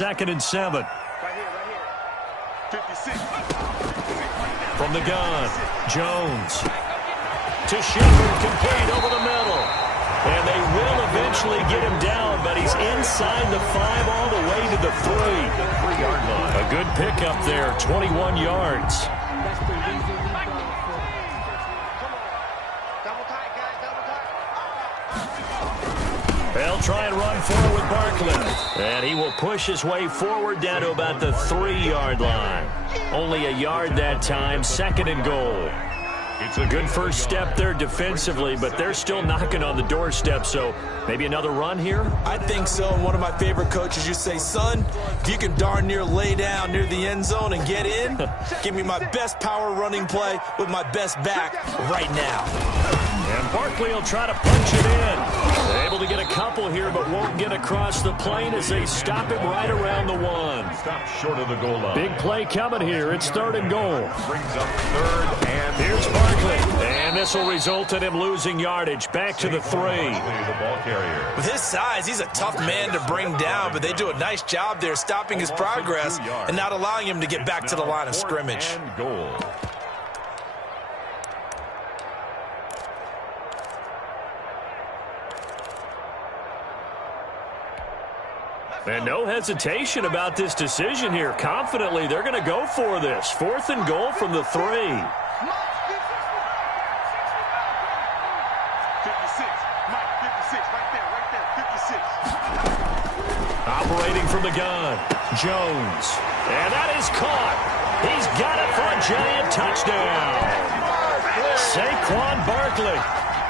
2nd and 7. Right here. 56. From the gun, Jones. To Shepard, complete over the middle. And they will eventually get him down, but he's inside the 5 all the way to the 3. A good pickup there, 21 yards. They'll try and run forward with Barkley. And he will push his way forward down to about the 3-yard line. Only a yard that time, 2nd and goal. It's a good first step there defensively, but they're still knocking on the doorstep, so maybe another run here? I think so. One of my favorite coaches used to say, son, if you can darn near lay down near the end zone and get in, give me my best power running play with my best back right now. And Barkley will try to punch it in. They're able to get a couple here, but won't get across the plane as they stop him right around the 1. Stop short of the goal line. Big play coming here. It's 3rd and goal. Brings up 3rd, and here's Barkley. And this will result in him losing yardage. Back to the 3. The ball carrier. With his size, he's a tough man to bring down, but they do a nice job there stopping his progress and not allowing him to get back to the line of scrimmage. And goal. And no hesitation about this decision here. Confidently, they're going to go for this. 4th and goal from the 3. 56. Mike, 56. Right there. 56. Operating from the gun, Jones. And that is caught. He's got it for a giant touchdown. Saquon Barkley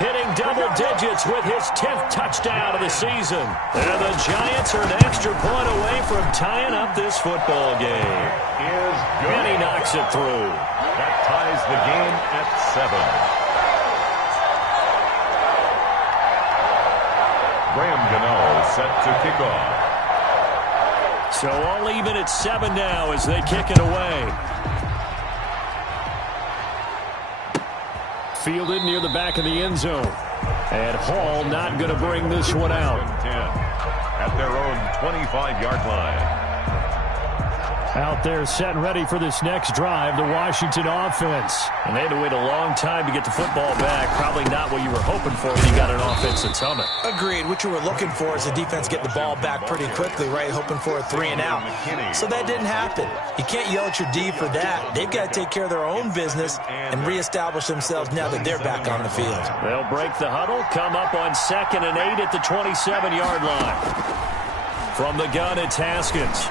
hitting double digits with his 10th touchdown of the season. And the Giants are an extra point away from tying up this football game. And he knocks it through. That ties the game at 7. Graham Gano set to kick off. So all even at 7 now as they kick it away. Fielded near the back of the end zone. And Hall not going to bring this one out. 10 at their own 25-yard line. Out there set and ready for this next drive, the Washington offense. And they had to wait a long time to get the football back. Probably not what you were hoping for when you got an offense that's humming. Agreed. What you were looking for is the defense get the ball back pretty quickly, right? Hoping for a 3 and out. So that didn't happen. You can't yell at your D for that. They've got to take care of their own business and reestablish themselves now that they're back on the field. They'll break the huddle, come up on 2nd and 8 at the 27-yard line. From the gun, it's Haskins.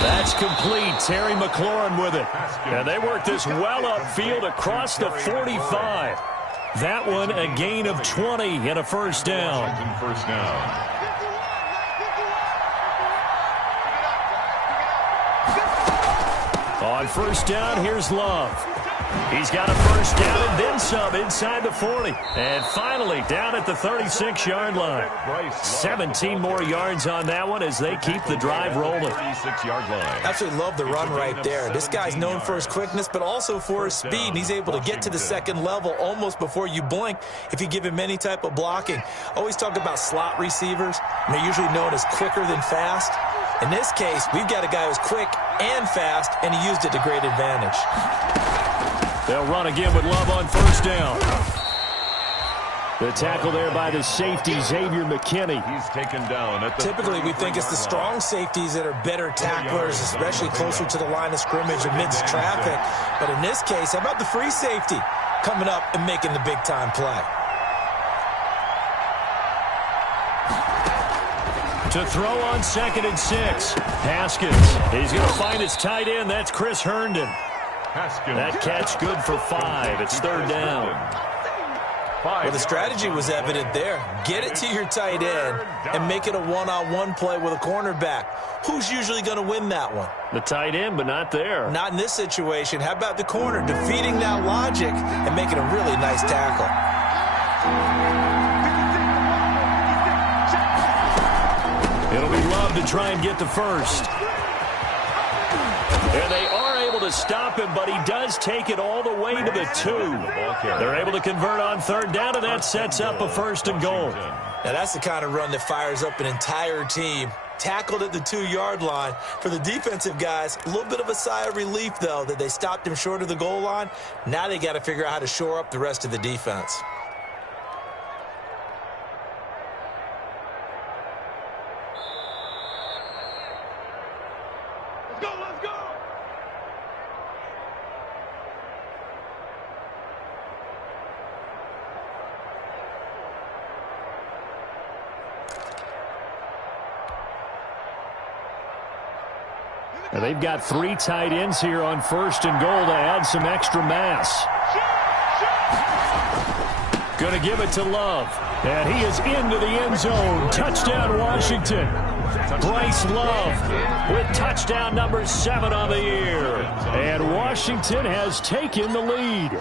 That's complete. Terry McLaurin with it. And they work this well upfield across the 45. That one a gain of 20 and a first down. First down. On first down, here's Love. He's got a first down and then some inside the 40. And finally down at the 36-yard line. 17 more yards on that one as they keep the drive rolling. 36-yard line. Absolutely love the run right there. This guy's known for his quickness, but also for his speed. And he's able to get to the 2nd level almost before you blink if you give him any type of blocking. Always talk about slot receivers, and they're usually known as quicker than fast. In this case, we've got a guy who's quick and fast, and he used it to great advantage. They'll run again with Love on first down. The tackle there by the safety, Xavier McKinney. He's taken down at the Typically, we think it's the strong safeties that are better tacklers, especially closer to the line of scrimmage amidst traffic. But in this case, how about the free safety coming up and making the big-time play? To throw on 2nd and 6. Haskins. He's going to find his tight end. That's Chris Herndon. Haskins. That catch good for 5. It's 3rd down. Well, the strategy was evident there. Get it to your tight end and make it a one-on-one play with a cornerback. Who's usually going to win that one? The tight end, but not there. Not in this situation. How about the corner defeating that logic and making a really nice tackle? It'll be Love to try and get the first. And they are able to stop him, but he does take it all the way to the 2. They're able to convert on 3rd down, and that sets up a 1st and goal. Now, that's the kind of run that fires up an entire team. tackled at the 2-yard line. For the defensive guys, a little bit of a sigh of relief, though, that they stopped him short of the goal line. Now they got to figure out how to shore up the rest of the defense. They've got 3 tight ends here on 1st and goal to add some extra mass. Going to give it to Love. And he is into the end zone. Touchdown, Washington. Bryce Love with touchdown number 7 on the year. And Washington has taken the lead.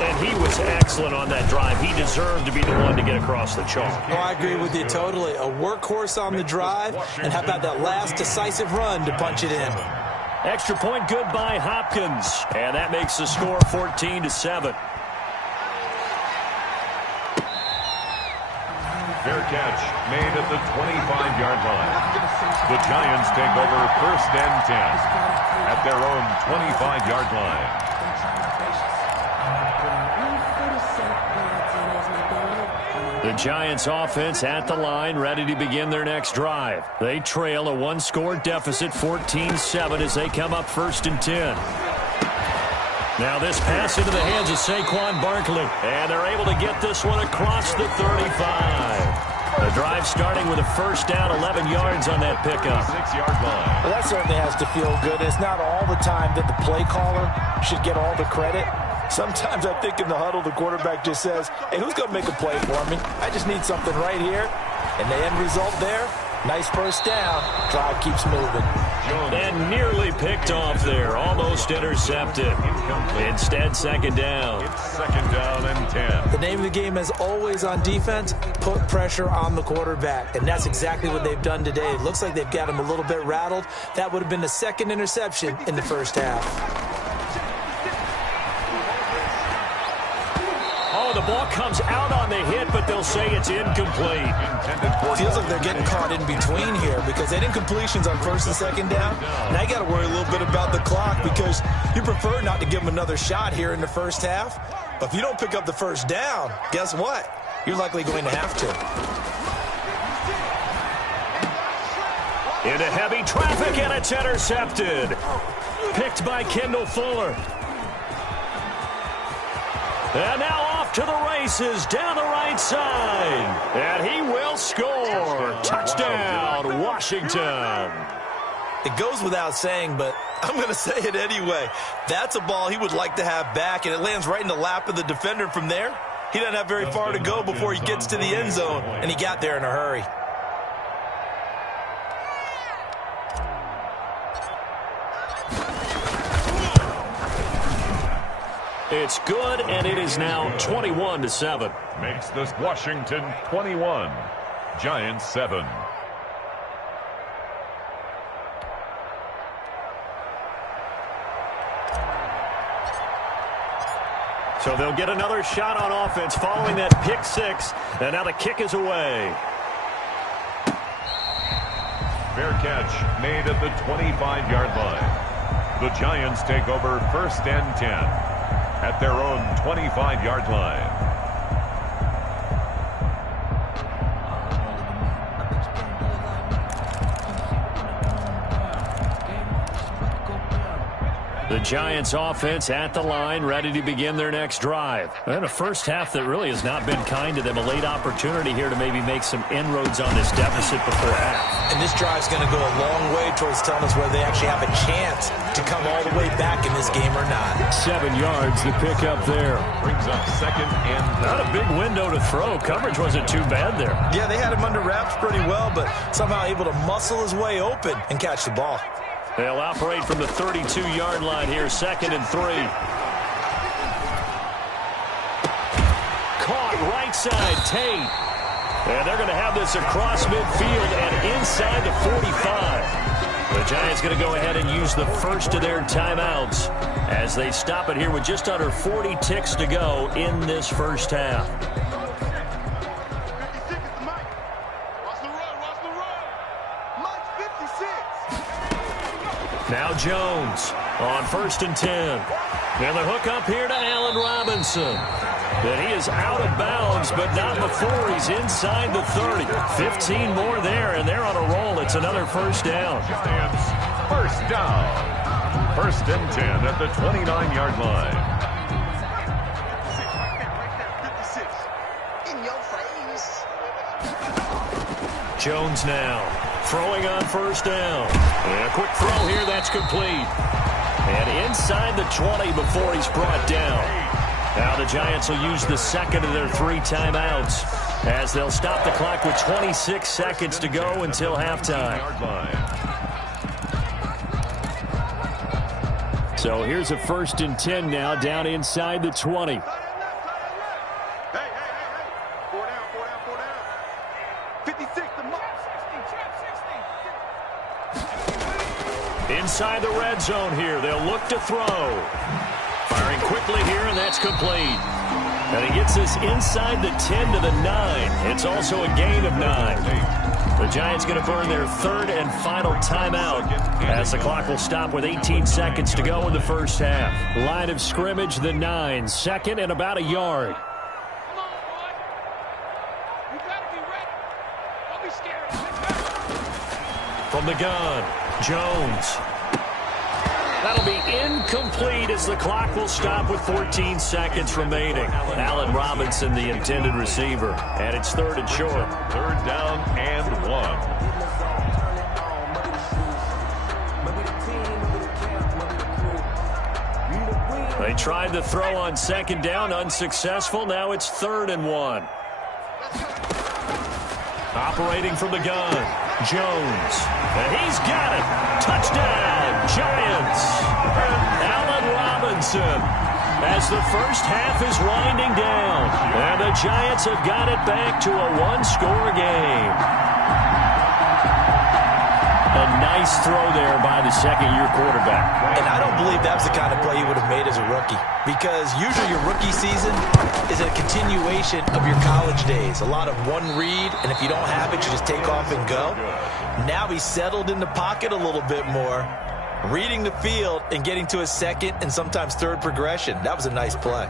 And he was excellent on that drive. He deserved to be the one to get across the chalk. Oh, I agree with you totally. A workhorse on the drive, and how about that last decisive run to punch it in? Extra point good by Hopkins. And that makes the score 14-7. Fair catch made at the 25-yard line. The Giants take over 1st and 10 at their own 25-yard line. The Giants offense at the line, ready to begin their next drive. They trail a 1-score deficit, 14-7, as they come up 1st and 10. Now this pass into the hands of Saquon Barkley, and they're able to get this one across the 35. The drive starting with a 1st down, 11 yards on that pickup. 6-yard line. Well, that certainly has to feel good. It's not all the time that the play caller should get all the credit. Sometimes I think in the huddle, the quarterback just says, hey, who's going to make a play for me? I just need something right here. And the end result there, nice 1st down. Drive keeps moving. And nearly picked off there. Almost intercepted. Instead, 2nd down. It's 2nd down and 10. The name of the game is always on defense, put pressure on the quarterback. And that's exactly what they've done today. It looks like they've got him a little bit rattled. That would have been the 2nd interception in the 1st half. The ball comes out on the hit, but they'll say it's incomplete. Feels like they're getting caught in between here because they didn't completions on 1st and 2nd down. Now you got to worry a little bit about the clock because you prefer not to give them another shot here in the 1st half. But if you don't pick up the 1st down, guess what? You're likely going to have to. Into heavy traffic, and it's intercepted. Picked by Kendall Fuller. And now off to the races down the right side. And he will score. Touchdown, Washington. It goes without saying, but I'm going to say it anyway. That's a ball he would like to have back, and it lands right in the lap of the defender from there. He doesn't have very far to go before he gets to the end zone, and he got there in a hurry. It's good, and it is now 21-7. Makes this Washington 21, Giants 7. So they'll get another shot on offense following that pick 6, and now the kick is away. Fair catch made at the 25-yard line. The Giants take over 1st and 10. At their own 25-yard line. The Giants offense at the line, ready to begin their next drive. And a 1st half that really has not been kind to them. A late opportunity here to maybe make some inroads on this deficit before half. And this drive's going to go a long way towards telling us whether they actually have a chance to come all the way back in this game or not. 7 yards, the pickup there. Brings up 2nd and... Not a big window to throw. Coverage wasn't too bad there. Yeah, they had him under wraps pretty well, but somehow able to muscle his way open and catch the ball. They'll operate from the 32-yard line here, 2nd and 3. Caught right side, Tate. And they're going to have this across midfield and inside the 45. The Giants going to go ahead and use the first of their timeouts as they stop it here with just under 40 ticks to go in this 1st half. Now Jones on 1st and 10. And the hook up here to Allen Robinson. And he is out of bounds, but not before he's inside the 30. 15 more there, and they're on a roll. It's another first down. First down. 1st and 10 at the 29-yard line. Jones now throwing on 1st down. And a quick throw here, that's complete. And inside the 20 before he's brought down. Now the Giants will use the second of their 3 timeouts as they'll stop the clock with 26 seconds to go until halftime. So here's a 1st and 10 now down inside the 20. Inside the red zone here. They'll look to throw. Firing quickly here, and that's complete. And he gets this inside the 10 to the 9. It's also a gain of 9. The Giants going to burn their 3rd and final timeout as the clock will stop with 18 seconds to go in the first half. Line of scrimmage, the 9. 2nd and about a yard. From the gun, Jones. That'll be incomplete as the clock will stop with 14 seconds remaining. Allen Robinson, the intended receiver. And it's 3rd and short. 3rd down and 1. They tried to throw on 2nd down, unsuccessful. Now it's 3rd and 1. Operating from the gun, Jones. And he's got it. Touchdown, Giants. Allen Robinson as the first half is winding down. And the Giants have got it back to a 1-score game. A nice throw there by the second-year quarterback. And I don't believe that was the kind of play he would have made as a rookie. Because usually your rookie season is a continuation of your college days. A lot of one read, and if you don't have it, you just take off and go. Now he's settled in the pocket a little bit more, reading the field and getting to his 2nd and sometimes 3rd progression. That was a nice play.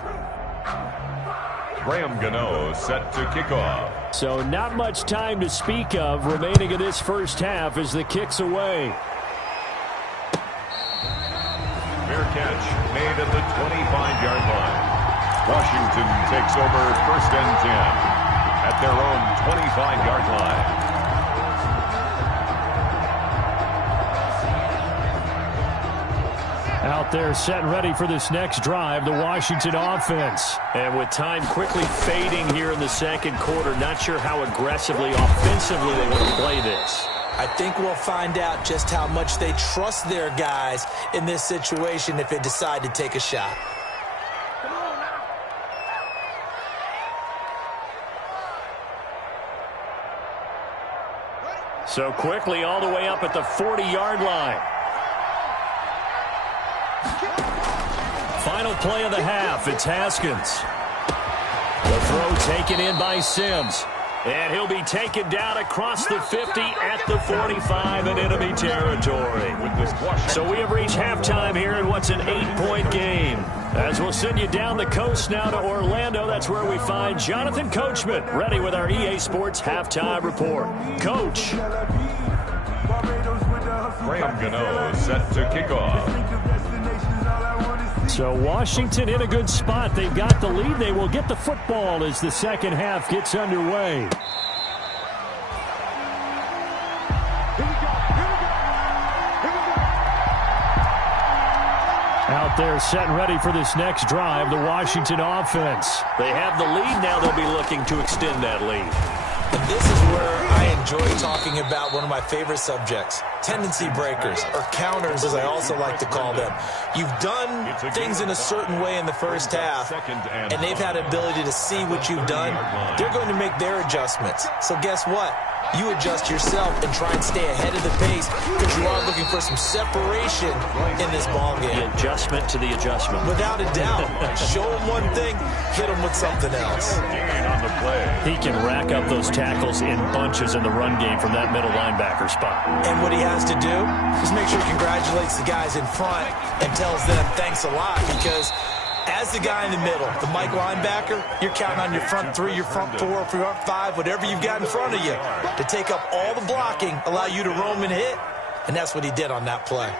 Graham Gano set to kick off. So not much time to speak of remaining in this first half as the kick's away. Fair catch made at the 25-yard line. Washington takes over 1st and 10 at their own 25-yard line. Out there set and ready for this next drive, the Washington offense. And with time quickly fading here in the second quarter, not sure how aggressively, offensively they want to play this. I think we'll find out just how much they trust their guys in this situation if they decide to take a shot. So quickly all the way up at the 40-yard line. Final play of the half, it's Haskins. The throw taken in by Sims. And he'll be taken down across the 50 at the 45 in enemy territory. So we have reached halftime here in what's an 8-point game. As we'll send you down the coast now to Orlando, that's where we find Jonathan Coachman ready with our EA Sports Halftime Report. Coach. Graham Gano set to kick off. So Washington in a good spot. They've got the lead. They will get the football as the second half gets underway. Out there set and ready for this next drive, the Washington offense. They have the lead now. They'll be looking to extend that lead. And this is where I enjoy talking about one of my favorite subjects, tendency breakers, or counters as I also like to call them. You've done things in a certain way in the first half, and they've had an ability to see what you've done. They're going to make their adjustments. So guess what? You adjust yourself and try and stay ahead of the pace because you are looking looking for some separation in this ball game. The adjustment to the adjustment. Without a doubt. Show him one thing, hit him with something else. He can rack up those tackles in bunches in the run game from that middle linebacker spot. And what he has to do is make sure he congratulates the guys in front and tells them thanks a lot, because as the guy in the middle, the Mike linebacker, you're counting on your front three, your front four, front five, whatever you've got in front of you to take up all the blocking, allow you to roam and hit, and that's what he did on that play.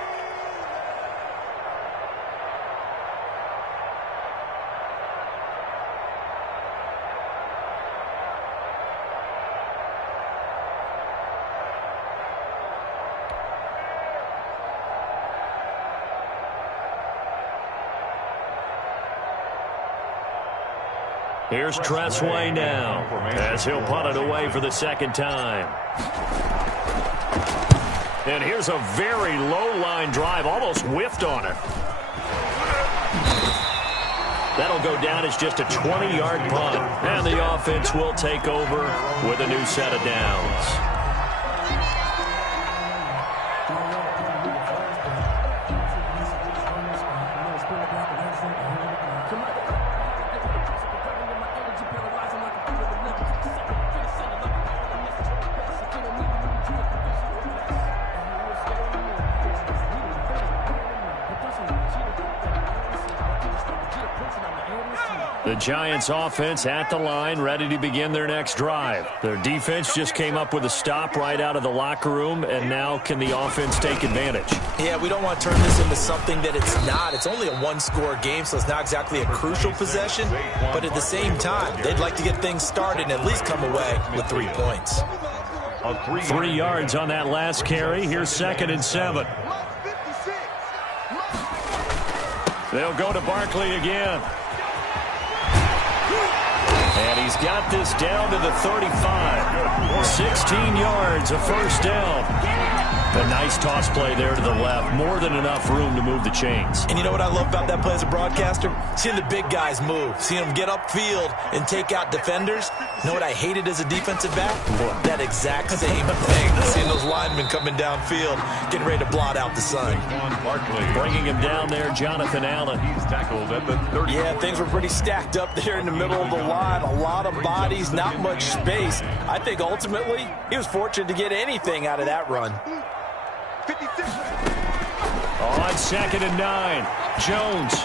Here's Tressway now, as he'll punt it away for the second time. And here's a very low-line drive, almost whiffed on it. That'll go down as just a 20-yard punt. And the offense will take over with a new set of downs. The Giants offense at the line, ready to begin their next drive. Their defense just came up with a stop right out of the locker room, and now can the offense take advantage? Yeah, we don't want to turn this into something that it's not. It's only a one-score game, so it's not exactly a crucial possession. But at the same time, they'd like to get things started and at least come away with 3 points. 3 yards on that last carry. Here's 2nd and 7. They'll go to Barkley again. And he's got this down to the 35. 16 yards, a first down. A nice toss play there to the left. More than enough room to move the chains. And you know what I love about that play as a broadcaster? Seeing the big guys move. Seeing them get upfield and take out defenders. You know what I hated as a defensive back? That exact same thing. Seeing those linemen coming downfield, getting ready to blot out the sun. Bringing him down there, Jonathan Allen. He's tackled at the 30. Yeah, things were pretty stacked up there in the middle of the line. A lot of bodies, not much space. I think ultimately he was fortunate to get anything out of that run. 56. On 2nd and 9, Jones.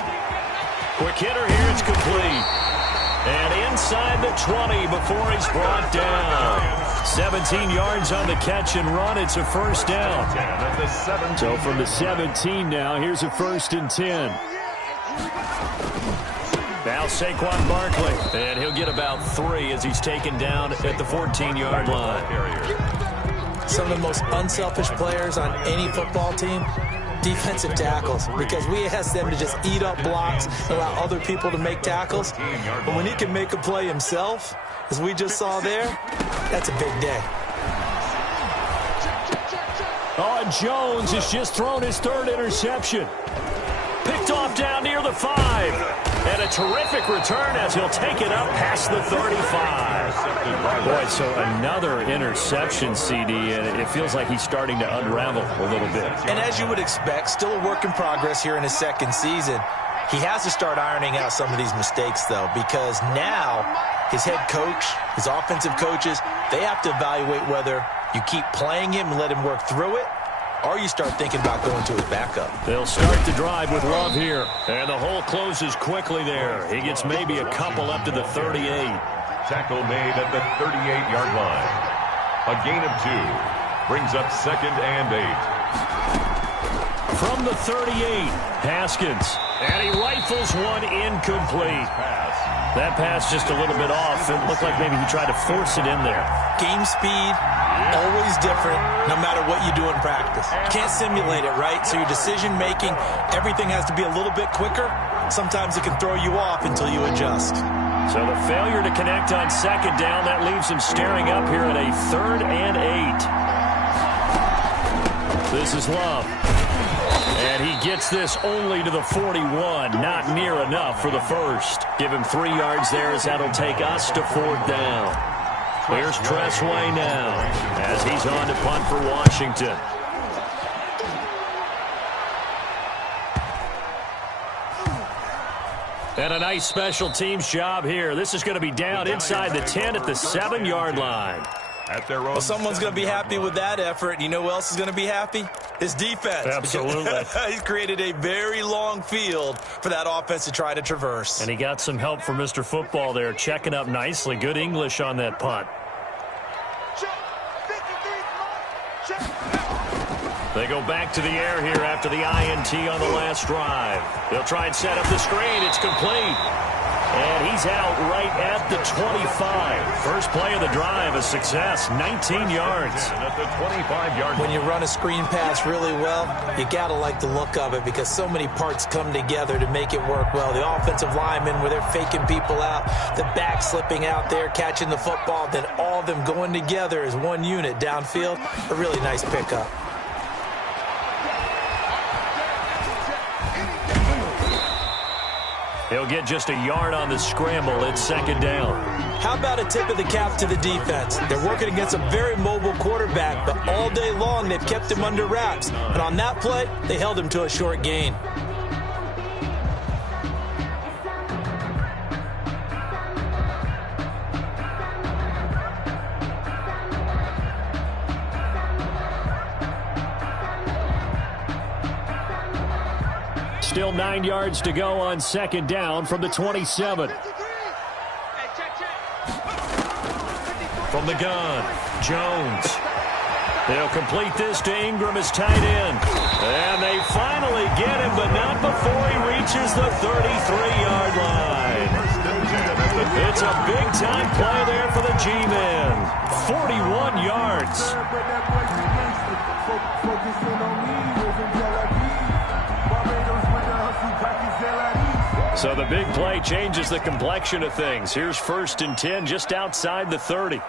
Quick hitter here, it's complete. And inside the 20 before he's brought down. 17 yards on the catch and run. It's a first down. So from the 17 now, here's a 1st and 10. Now Saquon Barkley. And he'll get about 3 as he's taken down at the 14-yard line. Some of the most unselfish players on any football team, defensive tackles, because we ask them to just eat up blocks, allow other people to make tackles. But when he can make a play himself, as we just saw there, that's a big day. Oh, Jones has just thrown his 3rd interception. Picked off down near the 5. And a terrific return as he'll take it up past the 35. Boy, so another interception, CD, and it feels like he's starting to unravel a little bit. And as you would expect, still a work in progress here in his 2nd season. He has to start ironing out some of these mistakes, though, because now his head coach, his offensive coaches, they have to evaluate whether you keep playing him and let him work through it, or you start thinking about going to his backup. They'll start the drive with Love here. And the hole closes quickly there. He gets maybe a couple up to the 38. Tackle made at the 38-yard line. A gain of 2. Brings up 2nd and 8. From the 38, Haskins. And he rifles one incomplete. That pass just a little bit off. It looked like maybe he tried to force it in there. Game speed, always different, no matter what you do in practice. Can't simulate it, right? So your decision-making, everything has to be a little bit quicker. Sometimes it can throw you off until you adjust. So the failure to connect on 2nd down, that leaves him staring up here at a 3rd and 8. This is Love. And he gets this only to the 41. Not near enough for the 1st. Give him 3 yards there as that'll take us to 4th down. Here's Tressway now as he's on to punt for Washington. And a nice special teams job here. This is going to be down inside the 10 at the 7-yard line. At their own well, someone's going to be happy with that effort. You know who else is going to be happy? His defense. Absolutely. He's created a very long field for that offense to try to traverse. And he got some help from Mr. Football there, checking up nicely. Good English on that punt. They go back to the air here after the INT on the last drive. They'll try and set up the screen. It's complete. And he's out right at the 25. First play of the drive, a success, 19 yards. At the 25-yard. When you run a screen pass really well, you got to like the look of it because so many parts come together to make it work well. The offensive linemen, where they're faking people out, the back slipping out there, catching the football, then all of them going together as one unit downfield. A really nice pickup. He'll get just a yard on the scramble. It's second down. How about a tip of the cap to the defense? They're working against a very mobile quarterback, but all day long they've kept him under wraps. And on that play, they held him to a short gain. Still 9 yards to go on second down from the 27. From the gun, Jones. They'll complete this to Ingram as tight end. And they finally get him, but not before he reaches the 33-yard line. It's a big-time play there for the G-men. 41 yards. So the big play changes the complexion of things. Here's 1st and 10 just outside the 30.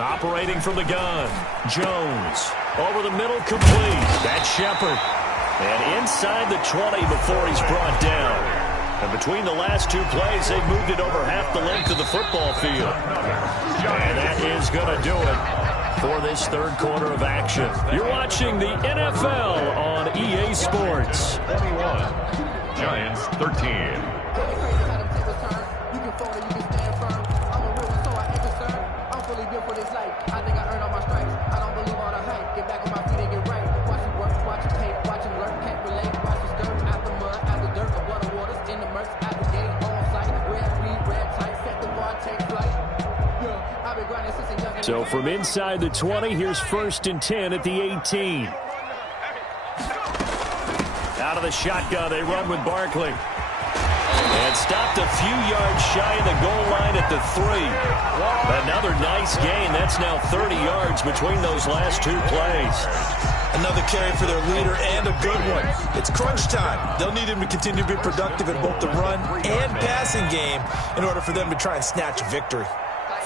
Operating from the gun, Jones. Over the middle, complete. That's Shepard. And inside the 20 before he's brought down. And between the last two plays, they've moved it over half the length of the football field. And that is going to do it for this third quarter of action. You're watching the NFL on EA Sports. 21. Giants 13. So from inside the 20, here's 1st and 10 at the 18. Out of the shotgun, they run with Barkley. And stopped a few yards shy of the goal line at the 3. Another nice gain. That's now 30 yards between those last two plays. Another carry for their leader and a good one. It's crunch time. They'll need him to continue to be productive in both the run and passing game in order for them to try and snatch a victory.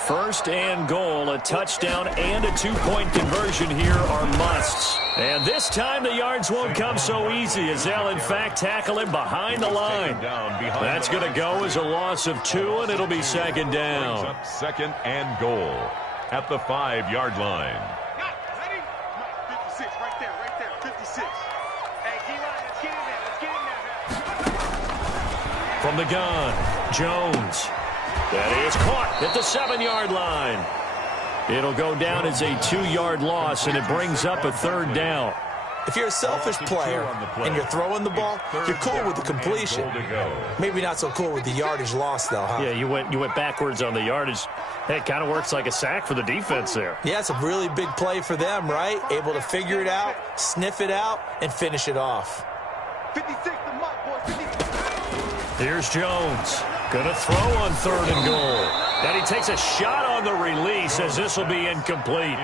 1st and goal, a touchdown and a 2-point conversion here are musts. And this time the yards won't come so easy as they'll in fact tackle him behind the line. That's going to go as a loss of 2, and it'll be second down. 2nd and goal at the 5-yard line. 56, right there, 56. Hey, D-line, let's get in there, From the gun, Jones. That is caught at the 7-yard line. It'll go down as a 2-yard loss, and it brings up a 3rd down. If you're a selfish player and you're throwing the ball, you're cool with the completion. Maybe not so cool with the yardage loss, though, huh? Yeah, you went backwards on the yardage. Hey, it kind of works like a sack for the defense there. Yeah, it's a really big play for them, right? Able to figure it out, sniff it out, and finish it off. 56, the mark, boys. 56. Here's Jones. Going to throw on 3rd and goal. And he takes a shot on the release as this will be incomplete.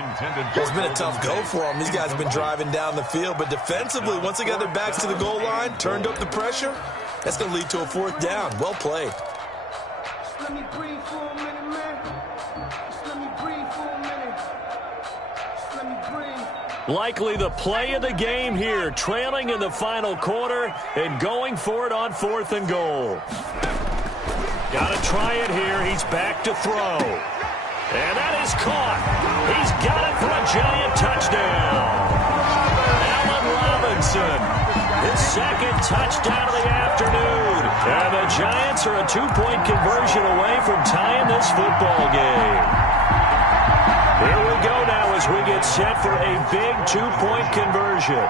It's been a tough go for them. These guys have been driving down the field, but defensively, once they got their backs to the goal line, turned up the pressure, that's going to lead to a 4th down. Well played. Let me breathe for a minute, man. Just let me breathe for a minute. Just let me breathe. Likely the play of the game here, trailing in the final quarter and going for it on 4th and goal. Got to try it here. He's back to throw. And that is caught. He's got it for a Giant touchdown. Allen Robinson His second touchdown of the afternoon. And the Giants are a 2-point conversion away from tying this football game. Here we go now as we get set for a big 2-point conversion.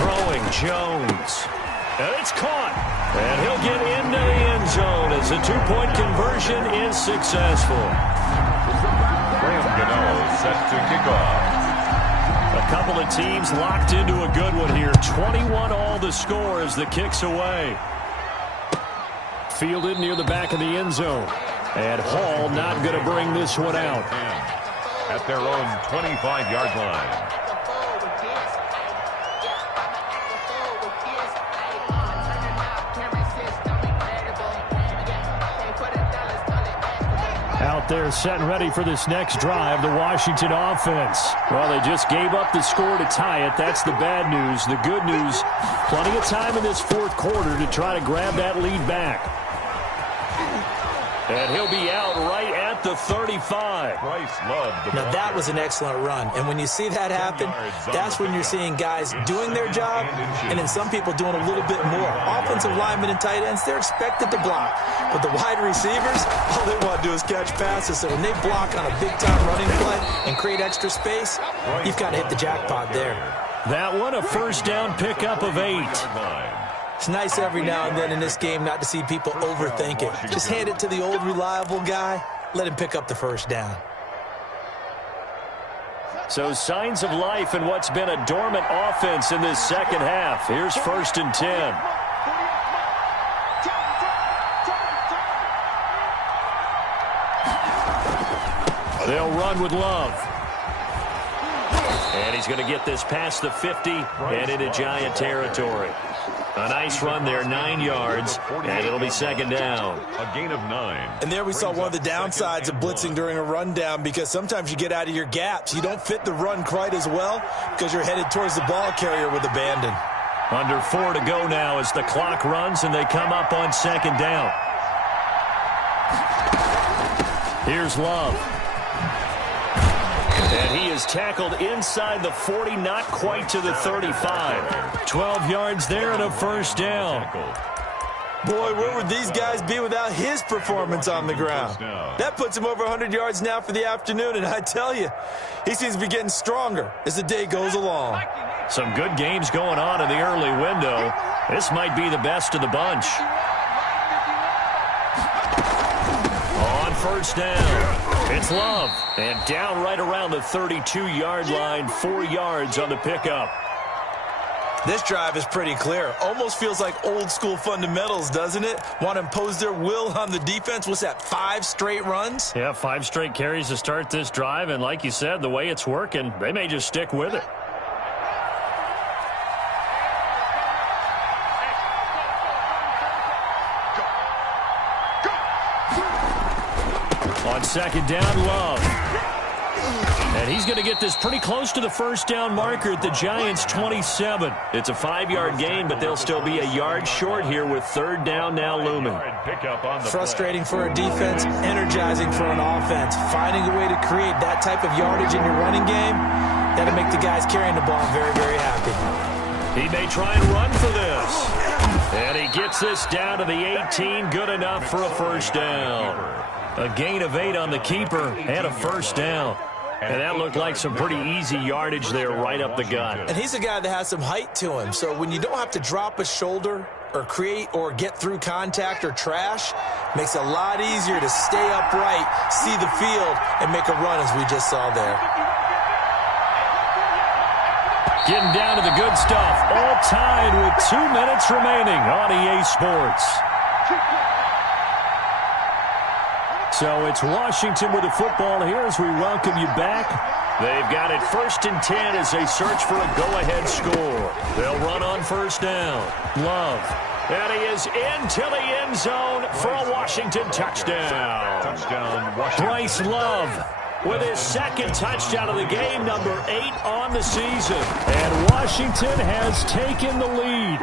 Throwing Jones. And it's caught. And he'll get into the end zone as the 2-point conversion is successful. Set to kick off. A couple of teams locked into a good one here. 21-all the score as the kick's away. Fielded near the back of the end zone. And Hall not going to bring this one out. At their own 25-yard line. Out there set and ready for this next drive, the Washington offense. Well, they just gave up the score to tie it. That's the bad news. The good news, plenty of time in this fourth quarter to try to grab that lead back. And he'll be out right at the 35. Now, that was an excellent run. And when you see that happen, that's when you're seeing guys doing their job and then some people doing a little bit more. Offensive linemen and tight ends, they're expected to block. But the wide receivers, all they want to do is catch passes. So when they block on a big-time running play and create extra space, you've got to hit the jackpot there. That one, a first down pickup of 8. It's nice every now and then in this game not to see people overthink it. Just hand it to the old reliable guy. Let him pick up the first down. So signs of life in what's been a dormant offense in this second half. Here's 1st and 10. They'll run with Love. And he's going to get this past the 50 and into Giant territory. A nice run there, 9 yards, and it'll be 2nd down. A gain of 9. And there we saw one of the downsides of blitzing during a rundown because sometimes you get out of your gaps. You don't fit the run quite as well because you're headed towards the ball carrier with abandon. Under 4 to go now as the clock runs and they come up on 2nd down. Here's Love. And he is tackled inside the 40, not quite to the 35. 12 yards there and a first down. Boy, where would these guys be without his performance on the ground? That puts him over 100 yards now for the afternoon, and I tell you, he seems to be getting stronger as the day goes along. Some good games going on in the early window. This might be the best of the bunch. On first down. It's Love, and down right around the 32-yard line, 4 yards on the pickup. This drive is pretty clear. Almost feels like old-school fundamentals, doesn't it? Want to impose their will on the defense. What's that, 5 straight runs? Yeah, 5 straight carries to start this drive, and like you said, the way it's working, they may just stick with it. On 2nd down, Love. And he's going to get this pretty close to the first down marker at the Giants' 27. It's a 5-yard gain, but they'll still be a yard short here with 3rd down now looming. Frustrating for a defense, energizing for an offense. Finding a way to create that type of yardage in your running game, that'll make the guys carrying the ball very, very happy. He may try and run for this. And he gets this down to the 18, good enough for a first down. A gain of 8 on the keeper and a first down. And that looked like some pretty easy yardage there right up the gut. And he's a guy that has some height to him. So when you don't have to drop a shoulder or create or get through contact or trash, makes it a lot easier to stay upright, see the field, and make a run as we just saw there. Getting down to the good stuff. All tied with 2 minutes remaining on EA Sports. So it's Washington with the football here as we welcome you back. They've got it 1st and 10 as they search for a go-ahead score. They'll run on first down. Love. And he is into the end zone for a Washington touchdown. Bryce Love with his 2nd touchdown of the game, number 8 on the season. And Washington has taken the lead.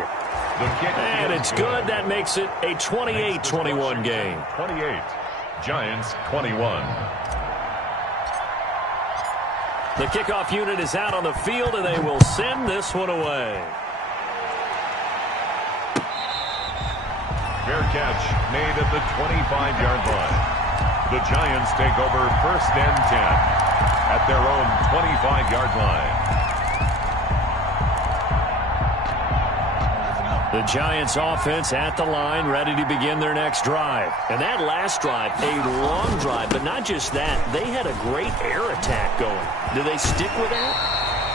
And it's good. That makes it a 28-21 game. 28. Giants 21. The kickoff unit is out on the field, and they will send this one away. Fair catch made at the 25-yard line. The Giants take over 1st and 10 at their own 25-yard line. The Giants offense at the line, ready to begin their next drive. And that last drive, a long drive, but not just that. They had a great air attack going. Do they stick with that?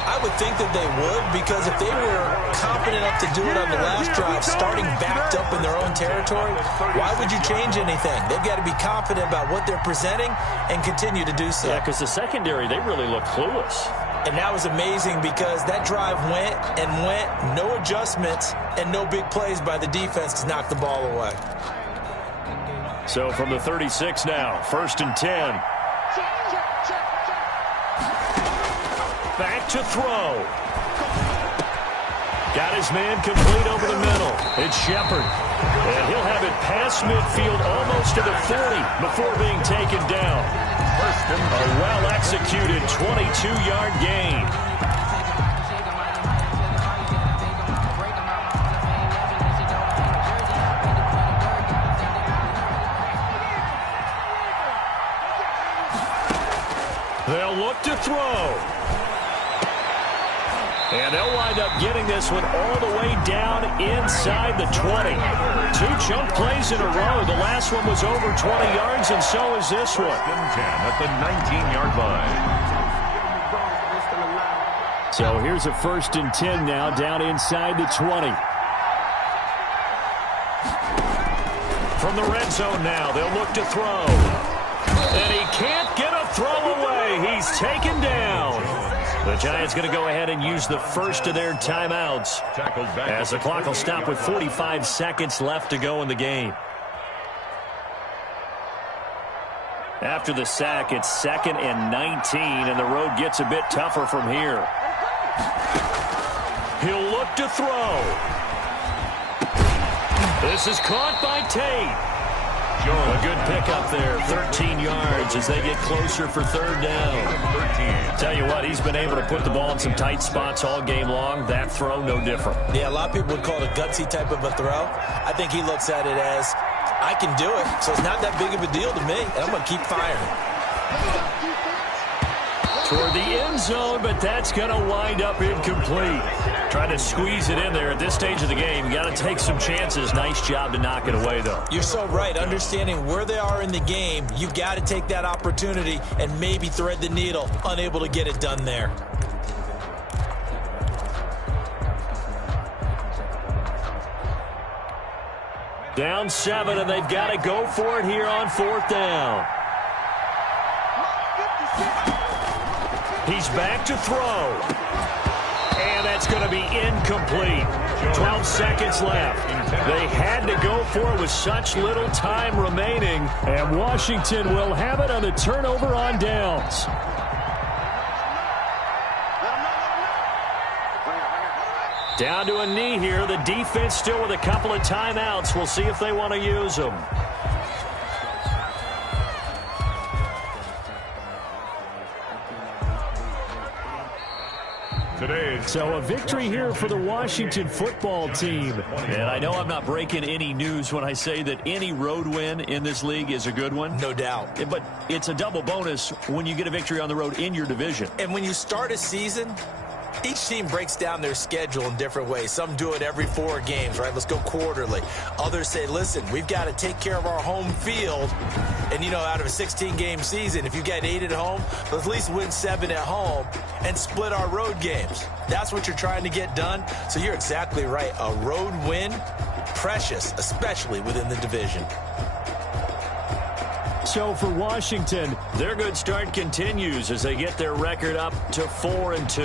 I would think that they would, because if they were confident enough to do it on the last drive, starting backed up in their own territory, why would you change anything? They've got to be confident about what they're presenting and continue to do so. Yeah, because the secondary, they really look clueless. And that was amazing because that drive went and went, no adjustments, and no big plays by the defense to knock the ball away. So from the 36 now, 1st and 10. Back to throw. Got his man complete over the middle. It's Shepard. And he'll have it past midfield almost to the 40 before being taken down. A well-executed 22-yard gain. They'll look to throw. And they'll wind up getting this one all the way down inside the 20. 2 chunk plays in a row. The last one was over 20 yards, and so is this one. 1st and 10 at the 19-yard line. So here's a 1st and 10 now down inside the 20. From the red zone now, they'll look to throw. And he can't get a throw away. He's taken down. The Giants going to go ahead and use the first of their timeouts as the clock will stop with 45 seconds left to go in the game. After the sack, it's 2nd and 19, and the road gets a bit tougher from here. He'll look to throw. This is caught by Tate. A good pickup there, 13 yards as they get closer for 3rd down. Tell you what, he's been able to put the ball in some tight spots all game long. That throw, no different. Yeah, a lot of people would call it a gutsy type of a throw. I think he looks at it as, I can do it, so it's not that big of a deal to me, and I'm going to keep firing. Toward the end zone, but that's going to wind up incomplete. Trying to squeeze it in there at this stage of the game. Got to take some chances. Nice job to knock it away, though. You're so right. Understanding where they are in the game, you got to take that opportunity and maybe thread the needle. Unable to get it done there. Down 7, and they've got to go for it here on 4th down. He's back to throw. And that's going to be incomplete. 12 seconds left. They had to go for it with such little time remaining. And Washington will have it on the turnover on downs. Down to a knee here. The defense still with a couple of timeouts. We'll see if they want to use them. So a victory here for the Washington football team. And I know I'm not breaking any news when I say that any road win in this league is a good one. No doubt. But it's a double bonus when you get a victory on the road in your division. And when you start a season, each team breaks down their schedule in different ways. Some do it every 4 games, right? Let's go quarterly. Others say, listen, we've got to take care of our home field. And, you know, out of a 16-game season, if you get 8 at home, let's at least win 7 at home and split our road games. That's what you're trying to get done. So you're exactly right. A road win, precious, especially within the division. So for Washington, their good start continues as they get their record up to 4-2.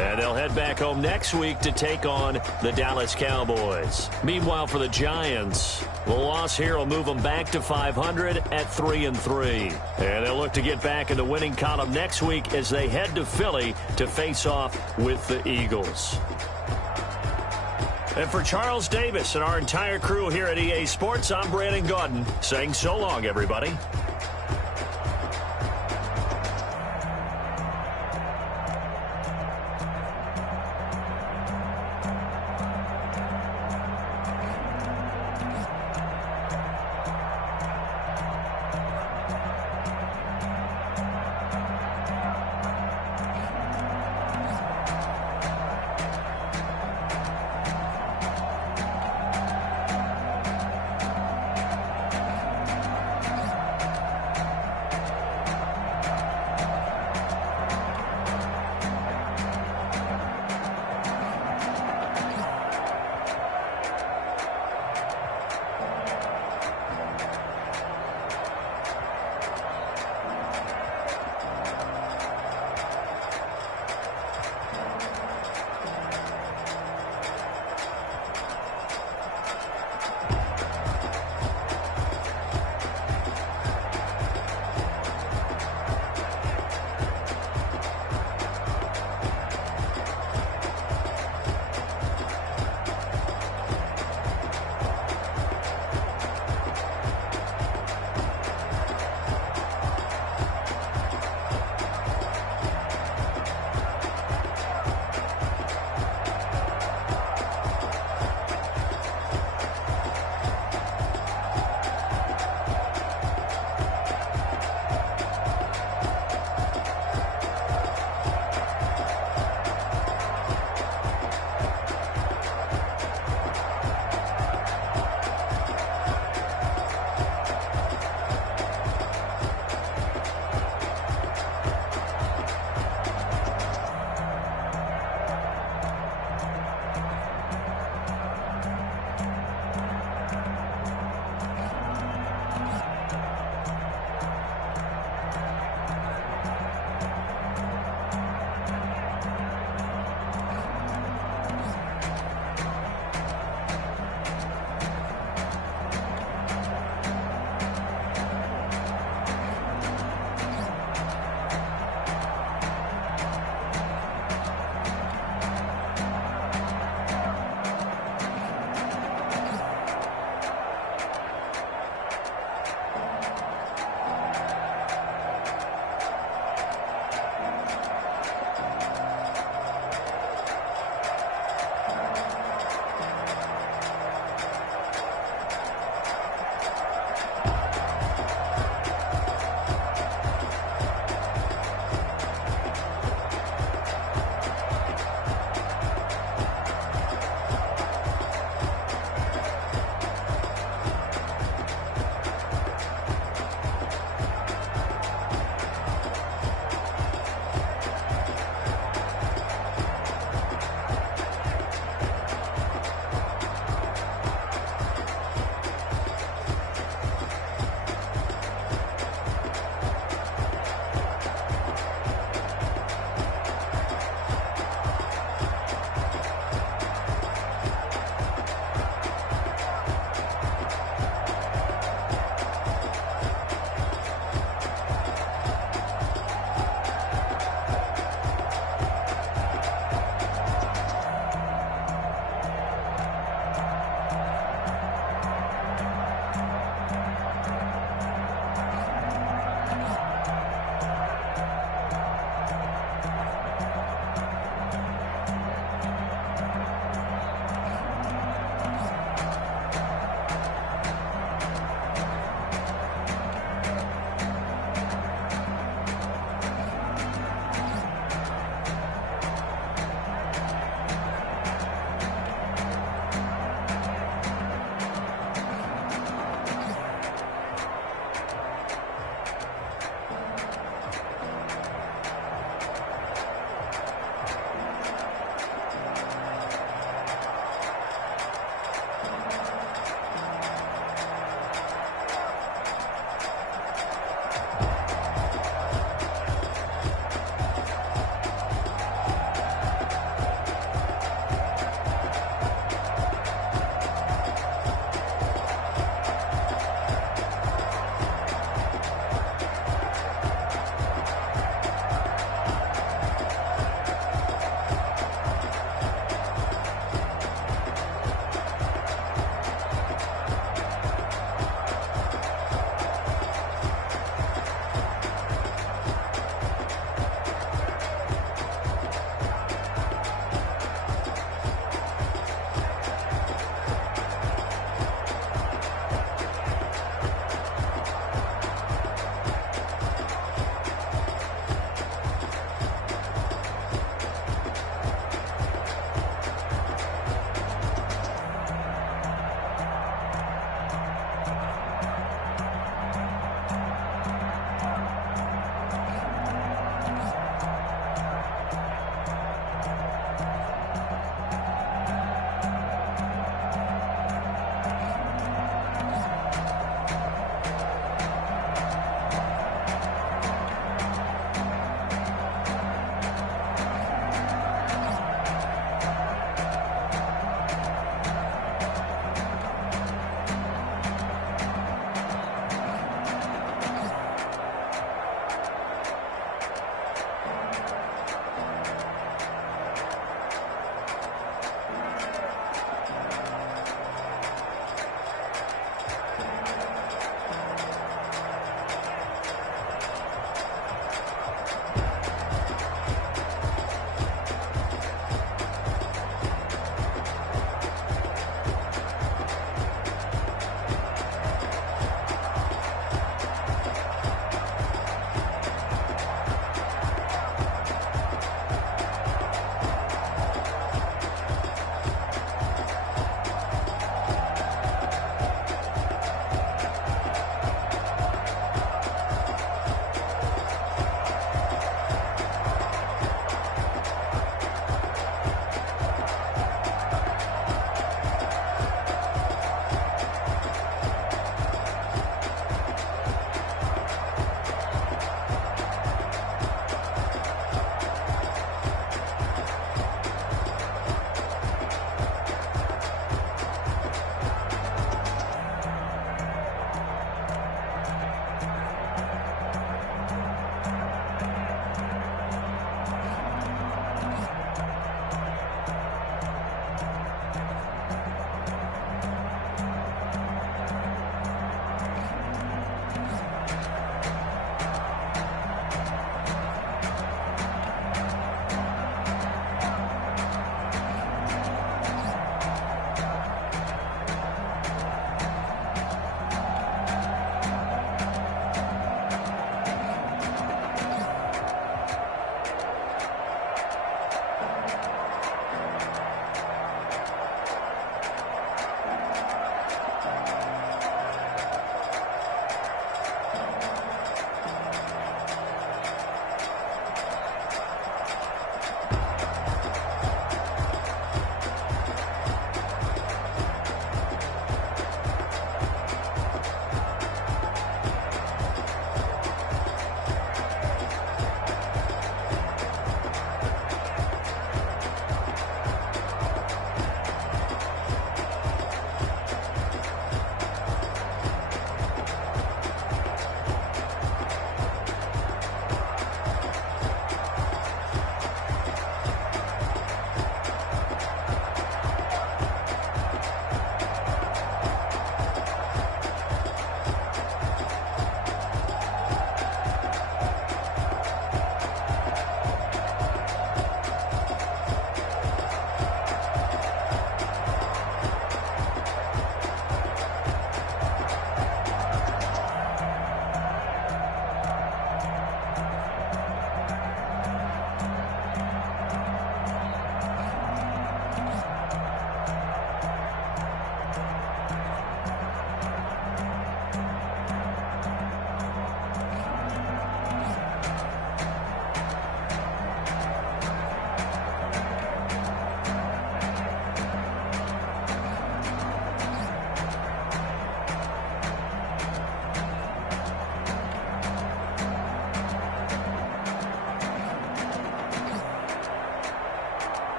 And they'll head back home next week to take on the Dallas Cowboys. Meanwhile, for the Giants, the loss here will move them back to 500 at 3-3. And they'll look to get back in the winning column next week as they head to Philly to face off with the Eagles. And for Charles Davis and our entire crew here at EA Sports, I'm Brandon Gaudin saying so long, everybody.